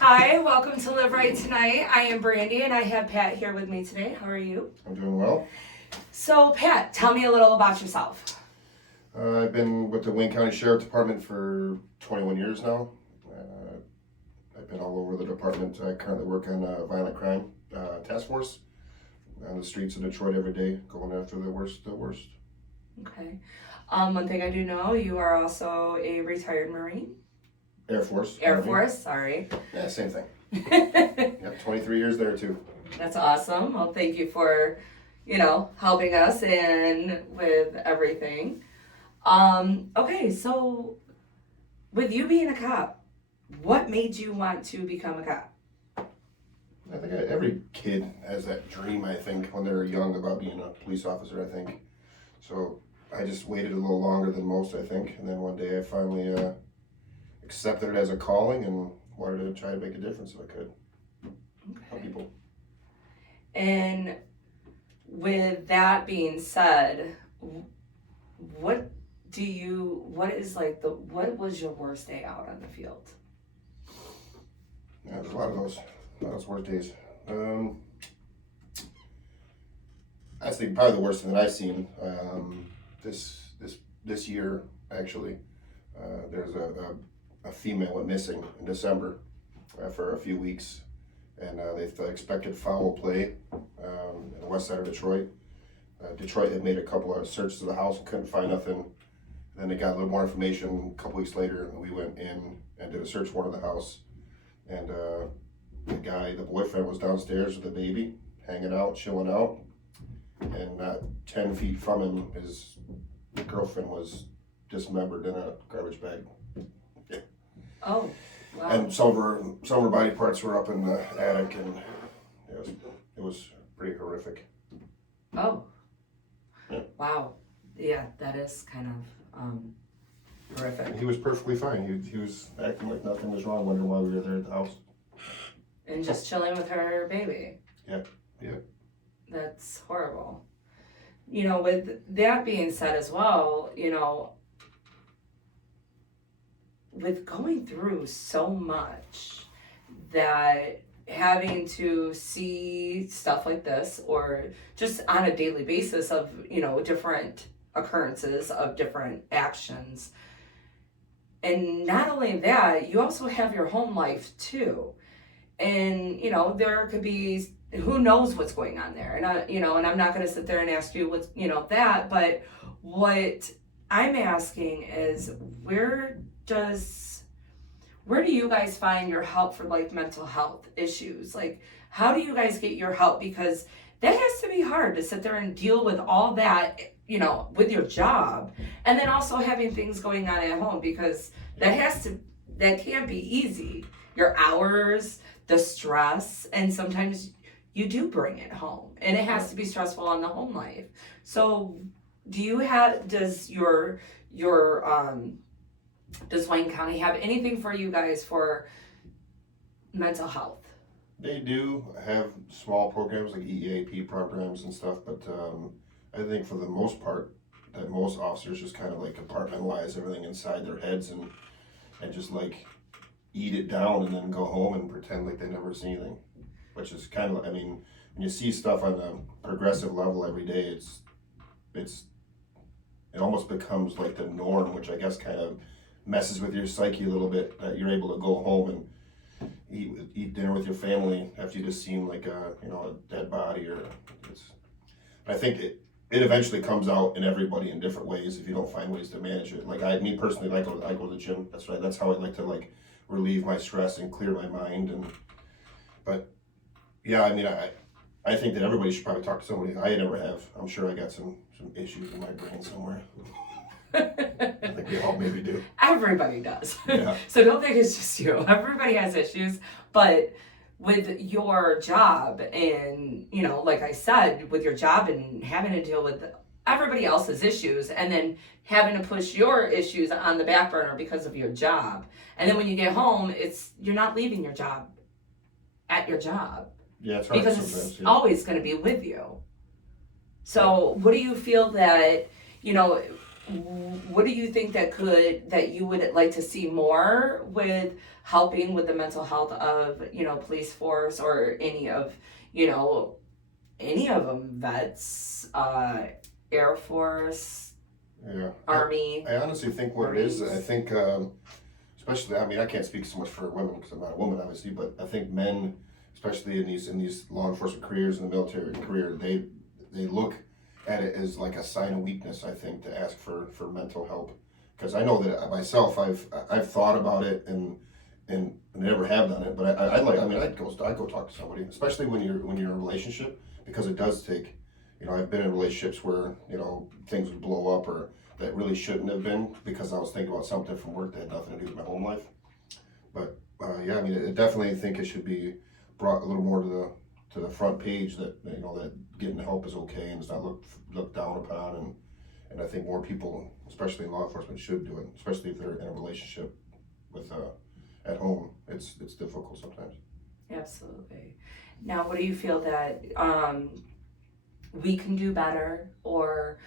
Hi, welcome to Live Right Tonight. I am Brandi and I have Pat here with me today. How are you? I'm doing well. So, Pat, tell me a little about yourself. I've been with the Wayne County Sheriff Department for 21 years now. I've been all over the department. I currently work on a violent crime task force on the streets of Detroit every day, going after the worst. Okay. One thing I do know, you are also a retired Marine. Air Force. Air Army. Force, sorry. Yeah, same thing. Yep, 23 years there too. That's awesome. Well, thank you for, helping us and with everything. Okay, so with you being a cop, what made you want to become a cop? I think every kid has that dream, I think, when they're young about being a police officer, I think. So I just waited a little longer than most, I think. And then one day I finally accepted it as a calling and wanted to try to make a difference if I could. Help people. And with that being said, what was your worst day out on the field? Yeah, there's a lot of those worst days. I think probably the worst thing that I've seen this year actually. There's a female went missing in December for a few weeks, and they expected foul play in the west side of Detroit. Detroit had made a couple of searches of the house and couldn't find nothing. Then they got a little more information a couple weeks later, and we went in and did a search warrant of the house. And the boyfriend, was downstairs with the baby, hanging out, chilling out. And not 10 feet from him, his girlfriend was dismembered in a garbage bag. Yeah. Oh, wow. And some of her body parts were up in the attic, and it was pretty horrific. Oh. Yeah. Wow. Yeah, that is kind of horrific. He was perfectly fine. He was acting like nothing was wrong, wondering why we were there at the house. And just chilling with her baby. Yep. That's horrible. With that being said as well, with going through so much, that having to see stuff like this, or just on a daily basis of, different occurrences of different actions. And not only that, you also have your home life too. And, there could be, who knows what's going on there. And I'm not going to sit there and ask you what's, that, but what I'm asking is where do you guys find your help for like mental health issues? Like, how do you guys get your help? Because that has to be hard to sit there and deal with all that, with your job, and then also having things going on at home, because that can't be easy. Your hours, the stress, and sometimes you do bring it home, and it has to be stressful on the home life. So does Wayne County have anything for you guys for mental health? They do have small programs like EAP programs and stuff, but I think for the most part that most officers just kind of like compartmentalize everything inside their heads and just like eat it down and then go home and pretend like they never see anything, which is kind of, when you see stuff on a progressive level every day, it almost becomes like the norm, which I guess kind of messes with your psyche a little bit, that you're able to go home and eat dinner with your family after you just seen like a dead body, or I think it eventually comes out in everybody in different ways if you don't find ways to manage it. Like me personally, I go to the gym. That's right. That's how I like to like relieve my stress and clear my mind. But yeah, I think that everybody should probably talk to somebody. I never have. I'm sure I got some issues in my brain somewhere. I think we all maybe do. Everybody does. Yeah. So don't think it's just you. Everybody has issues, but with your job and, like I said, with your job and having to deal with everybody else's issues, and then having to push your issues on the back burner because of your job. And then when you get home, you're not leaving your job at your job. Yeah, it's hard because it's always going to be with you. So what do you feel that, what do you think that you would like to see more with helping with the mental health of, police force, or any of them, vets, Air Force, Yeah. Army? I honestly think what Marines. it is, I think, especially, I mean, I can't speak so much for women because I'm not a woman, obviously, but I think men, especially in these law enforcement careers, in the military career, they look at it as like a sign of weakness, I think, to ask for mental help. Because I know that myself, I've thought about it and never have done it, but I'd go talk to somebody, especially when you're in a relationship, because it does take, I've been in relationships where, things would blow up or that really shouldn't have been because I was thinking about something from work that had nothing to do with my home life. But yeah, I mean, I definitely think it should be brought a little more to the front page that that getting help is okay and it's not looked down upon, and I think more people, especially in law enforcement, should do it, especially if they're in a relationship with at home. It's difficult sometimes. Absolutely. Now, what do you feel that we can do better, or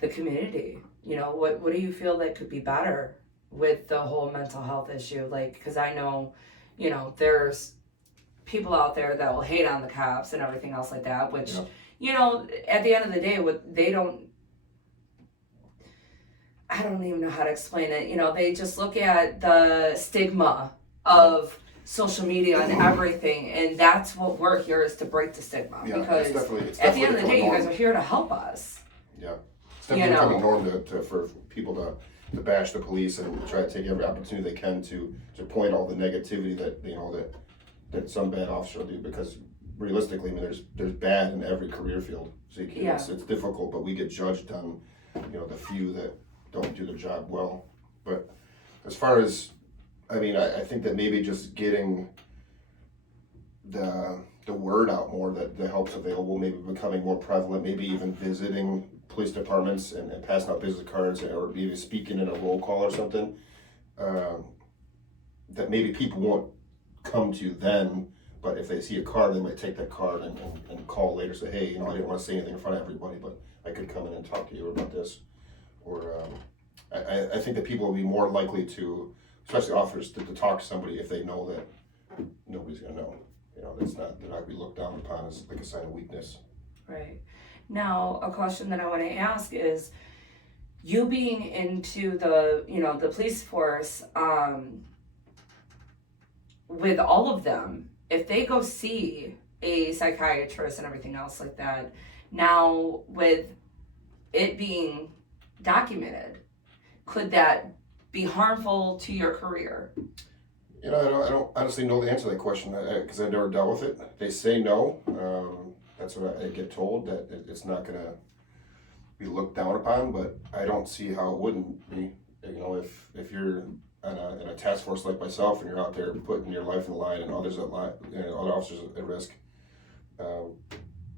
the community? What do you feel that could be better with the whole mental health issue? Like, because I know, there's people out there that will hate on the cops and everything else like that, which, at the end of the day, I don't even know how to explain it. They just look at the stigma of social media and everything, and that's what we're here is to break the stigma. Yeah, because it's at the end of the day, you norm. guys are here to help us. Yeah, it's definitely becoming norm for people to bash the police and try to take every opportunity they can to point all the negativity that some bad officer will do, because realistically, I mean, there's bad in every career field. So it's difficult, but we get judged on, the few that don't do their job well. But as far as, I mean, I think that maybe just getting the word out more, that the help's available, maybe becoming more prevalent, maybe even visiting police departments and passing out business cards, or maybe speaking in a roll call or something, that maybe people won't come to you then, but if they see a card, they might take that card and call later, say, hey, I didn't want to say anything in front of everybody, but I could come in and talk to you about this. Or I think that people will be more likely to, especially officers, to talk to somebody if they know that nobody's going to know. They're not going to be looked down upon as like a sign of weakness. Right. Now, a question that I want to ask is, you being into the police force, with all of them, if they go see a psychiatrist and everything else like that, now with it being documented, could that be harmful to your career? I don't honestly know the answer to that question because I've never dealt with it. They say no. That's what I get told, that it's not going to be looked down upon, but I don't see how it wouldn't be. If you're in a task force like myself and you're out there putting your life in the line and others other officers at risk,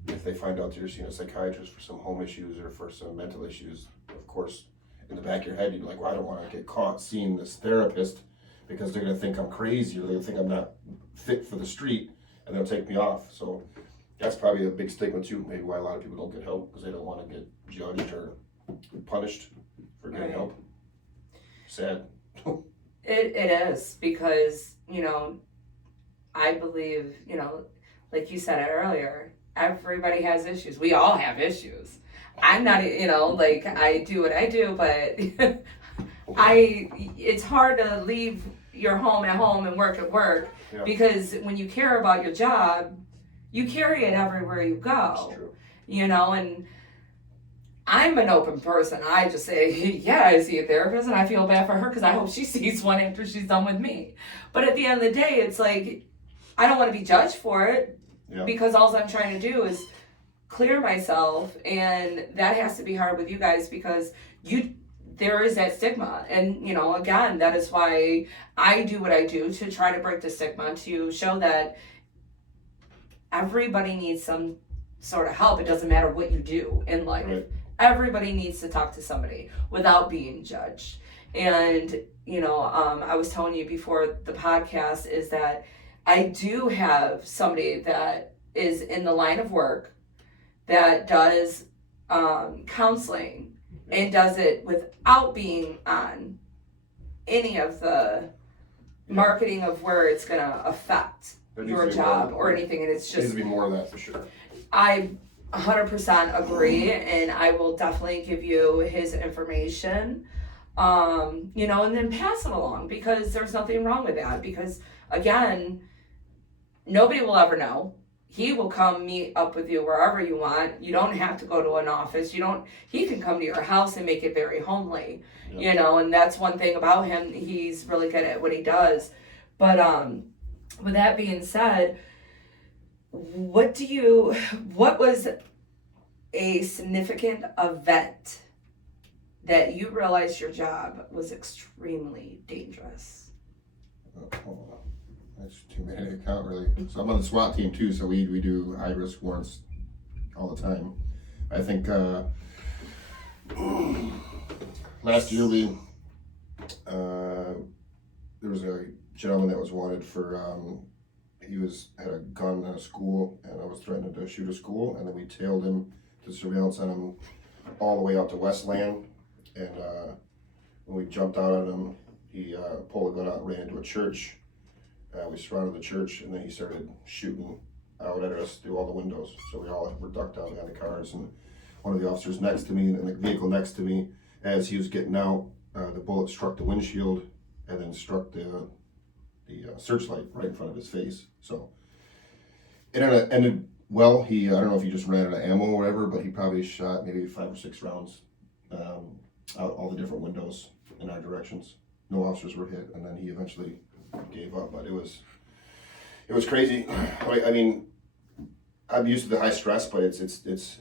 if they find out that you're seeing a psychiatrist for some home issues or for some mental issues, of course, in the back of your head, you'd be like, well, I don't want to get caught seeing this therapist because they're going to think I'm crazy, or they're going to think I'm not fit for the street, and they'll take me off. So that's probably a big stigma too, maybe why a lot of people don't get help, because they don't want to get judged or punished for getting help. Sad. It is, because, I believe, like you said it earlier, everybody has issues. We all have issues. I'm not, I do what I do, but it's hard to leave your home at home and work at work, because when you care about your job, you carry it everywhere you go. That's true. And I'm an open person. I just say, yeah, I see a therapist and I feel bad for her because I hope she sees one after she's done with me. But at the end of the day, it's like, I don't want to be judged for it, because all I'm trying to do is clear myself, and that has to be hard with you guys because there is that stigma. And, again, that is why I do what I do, to try to break the stigma, to show that everybody needs some sort of help. It doesn't matter what you do in life. Right. Everybody needs to talk to somebody without being judged. And, I was telling you before the podcast is that I do have somebody that is in the line of work that does counseling and does it without being on any of the marketing of where it's going to affect your job or anything. And it's There needs just, to be more of that for sure. I 100% agree, and I will definitely give you his information, you know, and then pass it along, because there's nothing wrong with that. Because again, nobody will ever know. He will come meet up with you wherever you want. You don't have to go to an office. He can come to your house and make it very homely, you know, and that's one thing about him. He's really good at what he does. But with that being said, what was a significant event that you realized your job was extremely dangerous? Oh, that's too many to count, really. So I'm on the SWAT team too, so we do high risk warrants all the time. I think last year there was a gentleman that was wanted for he had a gun in a school, and I was threatening to shoot a school, and then we tailed him to surveillance on him all the way out to Westland, and when we jumped out at him, he pulled a gun out and ran into a church. We surrounded the church, and then he started shooting out at us through all the windows. So we all were ducked out behind the cars, and one of the officers next to me, in the vehicle next to me, as he was getting out, the bullet struck the windshield and then struck the searchlight right in front of his face. So it ended well. I don't know if he just ran out of ammo or whatever, but he probably shot maybe 5 or 6 rounds out all the different windows in our directions. No officers were hit, and then he eventually gave up. But it was crazy. I mean, I'm used to the high stress, but it's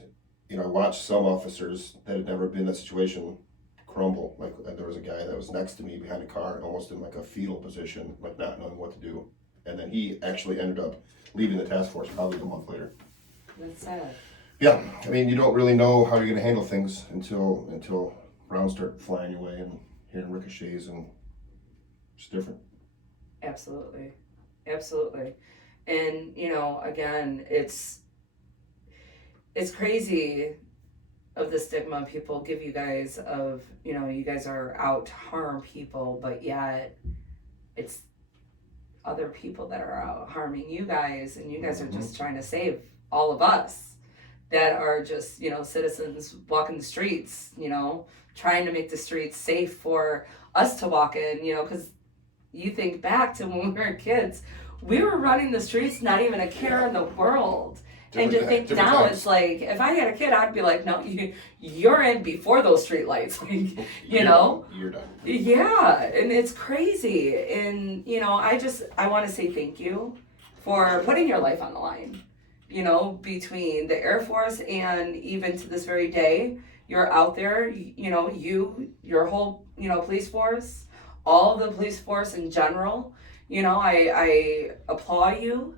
you know, I watched some officers that had never been in that situation crumble. Like, there was a guy that was next to me behind a car, almost in like a fetal position, like not knowing what to do. And then he actually ended up leaving the task force probably a month later. That's sad. Yeah, I mean, you don't really know how you're gonna handle things until rounds start flying your way and hearing ricochets, and it's different. Absolutely. And, you know, again, it's crazy of the stigma people give you guys of, you know, you guys are out to harm people, but yet it's other people that are out harming you guys, and you guys are just trying to save all of us that are just, you know, citizens walking the streets, you know, trying to make the streets safe for us to walk in, you know, because you think back to when we were kids, we were running the streets, not even a care in the world. And to think now, times. it's like, if I had a kid, I'd be like, no, you're in before those street lights, like, you know? You're done. Yeah, and it's crazy. And, you know, I want to say thank you for putting your life on the line, you know, between the Air Force and even to this very day, you're out there, you know, your whole, you know, police force, all the police force in general, you know, I applaud you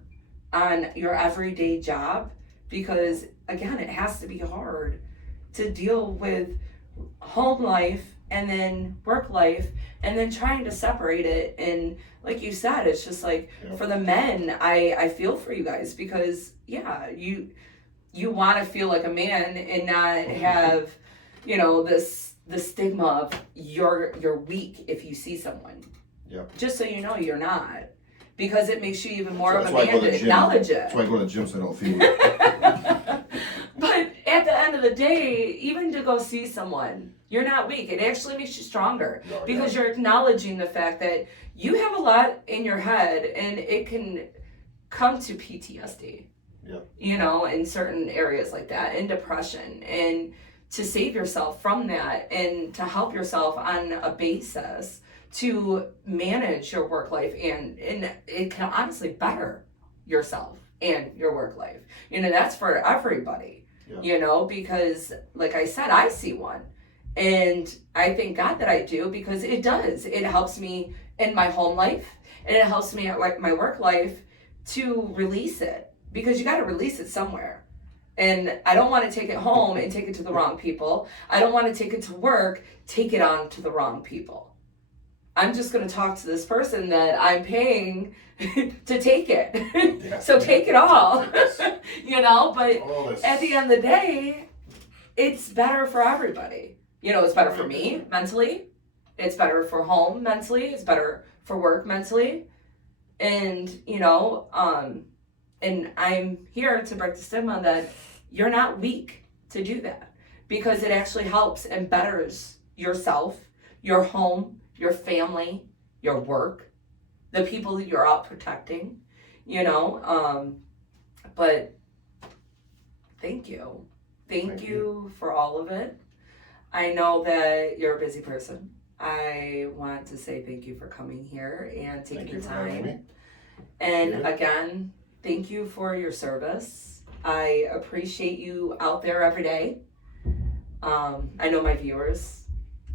on your everyday job, because again, it has to be hard to deal with home life and then work life and then trying to separate it. And like you said, it's just like, for the men, I feel for you guys, because yeah, you want to feel like a man and not have, you know, the stigma of you're weak if you see someone. Yeah. Just so you know, you're not. Because it makes you even more of a man to acknowledge it. That's why I go to the gym, so I don't feel it. But at the end of the day, even to go see someone, you're not weak. It actually makes you stronger. Because you're acknowledging the fact that you have a lot in your head, and it can come to PTSD. Yeah. You know, in certain areas like that, and depression. And to save yourself from that, and to help yourself on a basis to manage your work life, and it can honestly better yourself and your work life. You know, that's for everybody, you know, because like I said, I see one, and I thank God that I do, because it does. It helps me in my home life, and it helps me at my work life to release it, because you got to release it somewhere. And I don't want to take it home and take it to the wrong people. I don't want to take it to work, take it on to the wrong people. I'm just going to talk to this person that I'm paying to take it. So take it all, you know, but at the end of the day, it's better for everybody. You know, it's better for me mentally. It's better for home mentally. It's better for work mentally. And, you know, and I'm here to break the stigma that you're not weak to do that, because it actually helps and betters yourself, your home, your family, your work, the people that you're out protecting, you know. But thank you. Thank you for all of it. I know that you're a busy person. I want to say thank you for coming here and taking the time. And again, thank you for your service. I appreciate you out there every day. I know my viewers,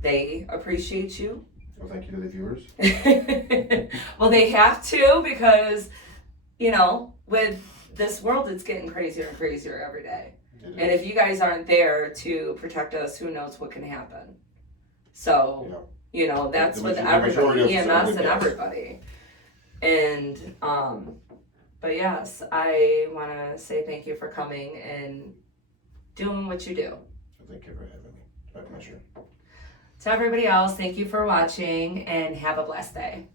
they appreciate you. Well, thank you to the viewers. Well, they have to, because, you know, with this world, it's getting crazier and crazier every day. And if you guys aren't there to protect us, who knows what can happen. So, you know, that's with everybody, EMS and everybody. And, but yes, I want to say thank you for coming and doing what you do. Thank you for having me. My pleasure. To everybody else, thank you for watching and have a blessed day.